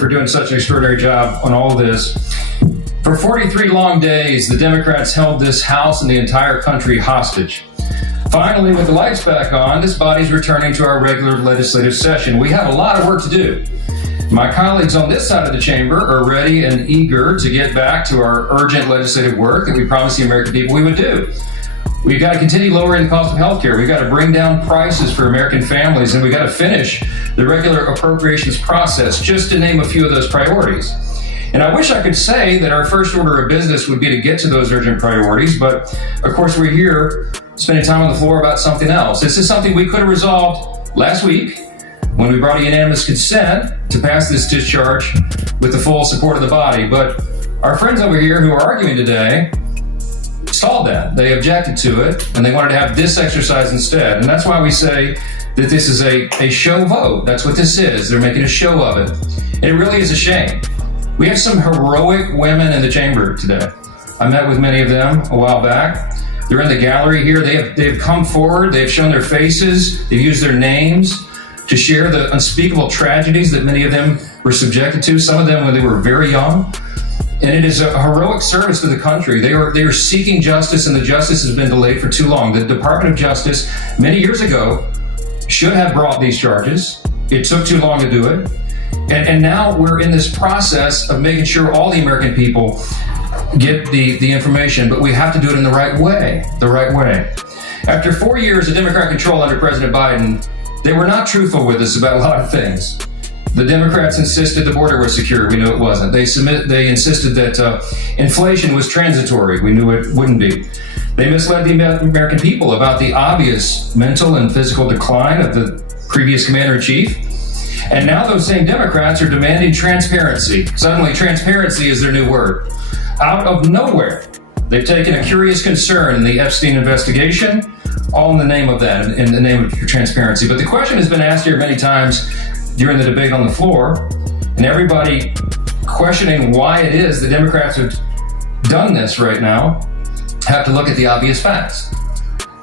for doing such an extraordinary job on all of this. For 43 long days, the Democrats held this House and the entire country hostage. Finally, with the lights back on, this body's returning to our regular legislative session. We have a lot of work to do. My colleagues on this side of the chamber are ready and eager to get back to our urgent legislative work that we promised the American people we would do. We've got to continue lowering the cost of health care. We've got to bring down prices for American families, and we've got to finish the regular appropriations process, just to name a few of those priorities. And I wish I could say that our first order of business would be to get to those urgent priorities, but of course we're here spending time on the floor about something else. This is something we could have resolved last week when we brought a unanimous consent to pass this discharge with the full support of the body. But our friends over here who are arguing today stalled that. They objected to it, and they wanted to have this exercise instead. And that's why we say that this is a show vote. That's what this is. They're making a show of it. And it really is a shame. We have some heroic women in the chamber today. I met with many of them a while back. They're in the gallery here. They have come forward. They've shown their faces. They've used their names to share the unspeakable tragedies that many of them were subjected to, some of them when they were very young. And it is a heroic service to the country. They are seeking justice, and the justice has been delayed for too long. The Department of Justice, many years ago, should have brought these charges. It took too long to do it. And now we're in this process of making sure all the American people get the information, but we have to do it in the right way, After 4 years of Democrat control under President Biden, they were not truthful with us about a lot of things. The Democrats insisted the border was secure. We knew it wasn't. They insisted that inflation was transitory. We knew it wouldn't be. They misled the American people about the obvious mental and physical decline of the previous commander-in-chief. And now those same Democrats are demanding transparency. Suddenly, transparency is their new word. Out of nowhere, they've taken a curious concern in the Epstein investigation, all in the name of that, in the name of transparency. But the question has been asked here many times during the debate on the floor, and everybody questioning why it is the Democrats have done this right now have to look at the obvious facts.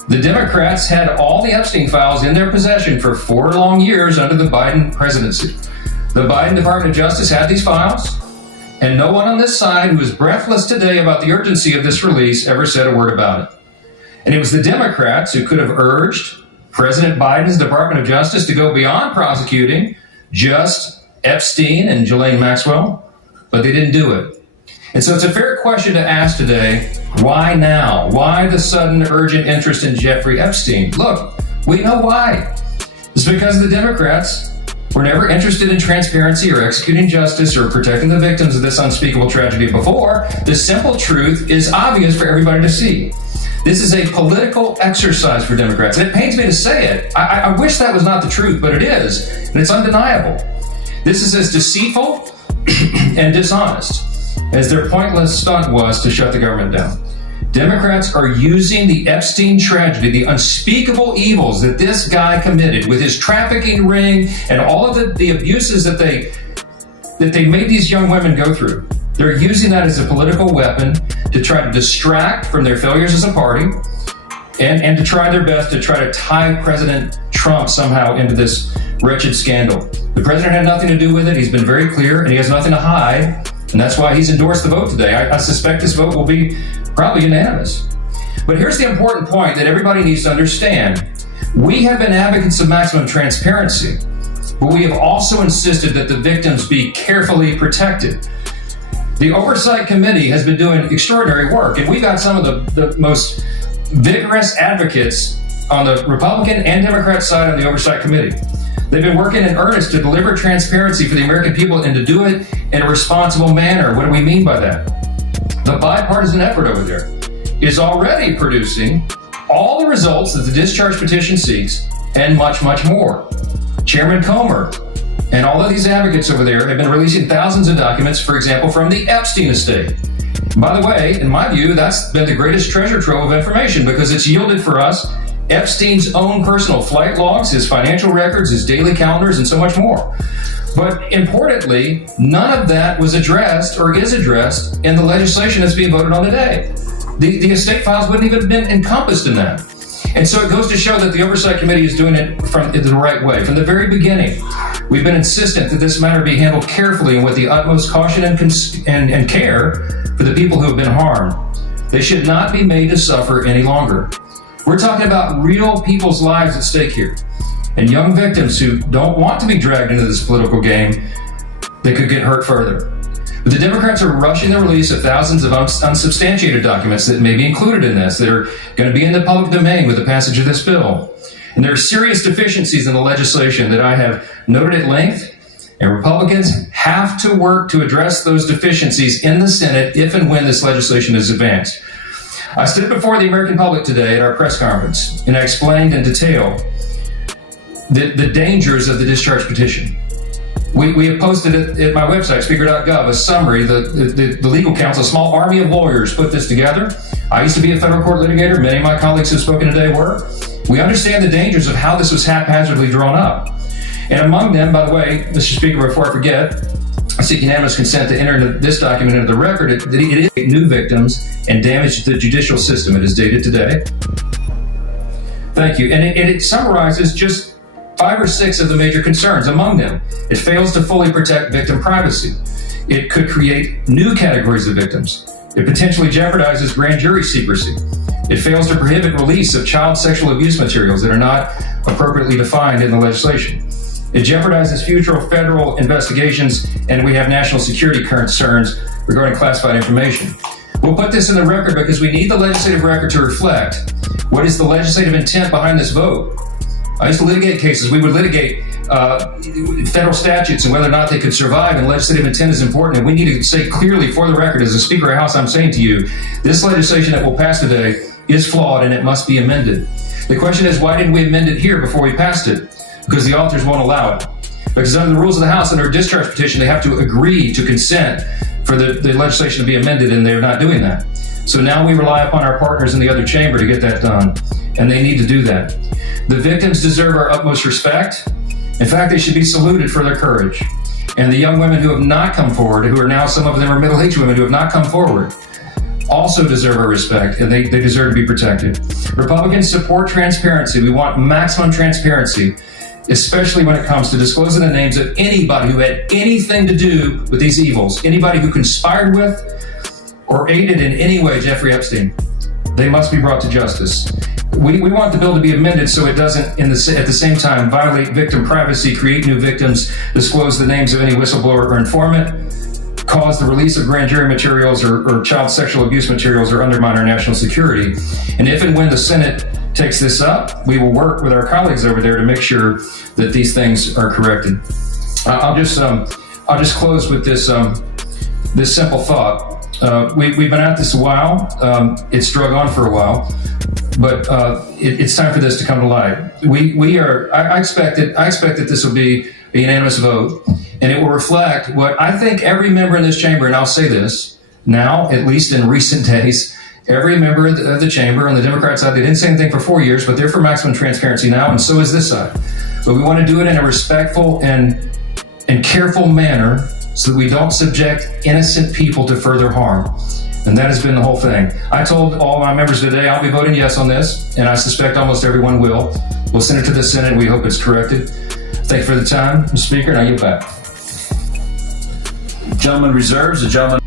The Democrats had all the Epstein files in their possession for 4 long years under the Biden presidency. The Biden Department of Justice had these files, and no one on this side who is breathless today about the urgency of this release ever said a word about it. And it was the Democrats who could have urged President Biden's Department of Justice to go beyond prosecuting just Epstein and Ghislaine Maxwell, but they didn't do it. And so it's a fair question to ask today, why now? Why the sudden urgent interest in Jeffrey Epstein? Look, we know why. It's because the Democrats were never interested in transparency or executing justice or protecting the victims of this unspeakable tragedy before. The simple truth is obvious for everybody to see. This is a political exercise for Democrats. And it pains me to say it. I wish that was not the truth, but it is, and it's undeniable. This is as deceitful and dishonest as their pointless stunt was to shut the government down. Democrats are using the Epstein tragedy, the unspeakable evils that this guy committed with his trafficking ring and all of the abuses that they made these young women go through. They're using that as a political weapon to try to distract from their failures as a party and to try their best to try to tie President Trump somehow into this wretched scandal. The president had nothing to do with it. He's been very clear, and he has nothing to hide. And that's why he's endorsed the vote today. I suspect this vote will be probably unanimous. But here's the important point that everybody needs to understand. We have been advocates of maximum transparency, but we have also insisted that the victims be carefully protected. The Oversight Committee has been doing extraordinary work, and we've got some of the most vigorous advocates on the Republican and Democrat side of the Oversight Committee. They've been working in earnest to deliver transparency for the American people and to do it in a responsible manner. What do we mean by that? The bipartisan effort over there is already producing all the results that the discharge petition seeks and much, much more. Chairman Comer and all of these advocates over there have been releasing thousands of documents, for example, from the Epstein estate. By the way, in my view, that's been the greatest treasure trove of information because it's yielded for us Epstein's own personal flight logs, his financial records, his daily calendars, and so much more. But importantly, none of that was addressed or is addressed in the legislation that's being voted on today. The estate files wouldn't even have been encompassed in that. And so it goes to show that the Oversight Committee is doing it the right way. From the very beginning, we've been insistent that this matter be handled carefully and with the utmost caution and care for the people who have been harmed. They should not be made to suffer any longer. We're talking about real people's lives at stake here, and young victims who don't want to be dragged into this political game that could get hurt further. But the Democrats are rushing the release of thousands of unsubstantiated documents that may be included in this, that are going to be in the public domain with the passage of this bill. And there are serious deficiencies in the legislation that I have noted at length, and Republicans have to work to address those deficiencies in the Senate if and when this legislation is advanced. I stood before the American public today at our press conference, and I explained in detail the dangers of the discharge petition. We have posted at my website, speaker.gov, a summary. The legal counsel, a small army of lawyers, put this together. I used to be a federal court litigator. Many of my colleagues who have spoken today were. We understand the dangers of how this was haphazardly drawn up. And among them, by the way, Mr. Speaker, before I forget, I seek unanimous consent to enter this document into the record. It is new victims and damage to the judicial system. It is dated today. Thank you. And it summarizes just 5 or 6 of the major concerns. Among them, it fails to fully protect victim privacy. It could create new categories of victims. It potentially jeopardizes grand jury secrecy. It fails to prohibit release of child sexual abuse materials that are not appropriately defined in the legislation. It jeopardizes future federal investigations, and we have national security concerns regarding classified information. We'll put this in the record because we need the legislative record to reflect what is the legislative intent behind this vote. I used to litigate cases. We would litigate federal statutes and whether or not they could survive, and legislative intent is important. And we need to say clearly for the record, as a Speaker of the House, I'm saying to you, this legislation that will pass today is flawed and it must be amended. The question is, why didn't we amend it here before we passed it? Because the authors won't allow it. Because under the rules of the House, under a discharge petition, they have to agree to consent for the legislation to be amended, and they're not doing that. So now we rely upon our partners in the other chamber to get that done, and they need to do that. The victims deserve our utmost respect. In fact, they should be saluted for their courage. And the young women who have not come forward, who are now, some of them are middle-aged women who have not come forward, also deserve our respect, and they deserve to be protected. Republicans support transparency. We want maximum transparency, especially when it comes to disclosing the names of anybody who had anything to do with these evils, anybody who conspired with or aided in any way Jeffrey Epstein. They must be brought to justice. We want the bill to be amended so it doesn't, at the same time, violate victim privacy, create new victims, disclose the names of any whistleblower or informant, cause the release of grand jury materials or child sexual abuse materials, or undermine our national security. And if and when the Senate takes this up, we will work with our colleagues over there to make sure that these things are corrected. I'll just close with this simple thought. We've been at this a while. It's drug on for a while, but it's time for this to come to light. I expect that this will be a unanimous vote, and it will reflect what I think every member in this chamber, and I'll say this now, at least in recent days, every member of the chamber on the Democrat side, they didn't say anything for 4 years, but they're for maximum transparency now, and so is this side. But we want to do it in a respectful and careful manner so that we don't subject innocent people to further harm. And that has been the whole thing. I told all my members today I'll be voting yes on this, and I suspect almost everyone will. We'll send it to the Senate, and we hope it's corrected. Thank you for the time, Mr. Speaker, and I yield back. Gentleman reserves. The gentleman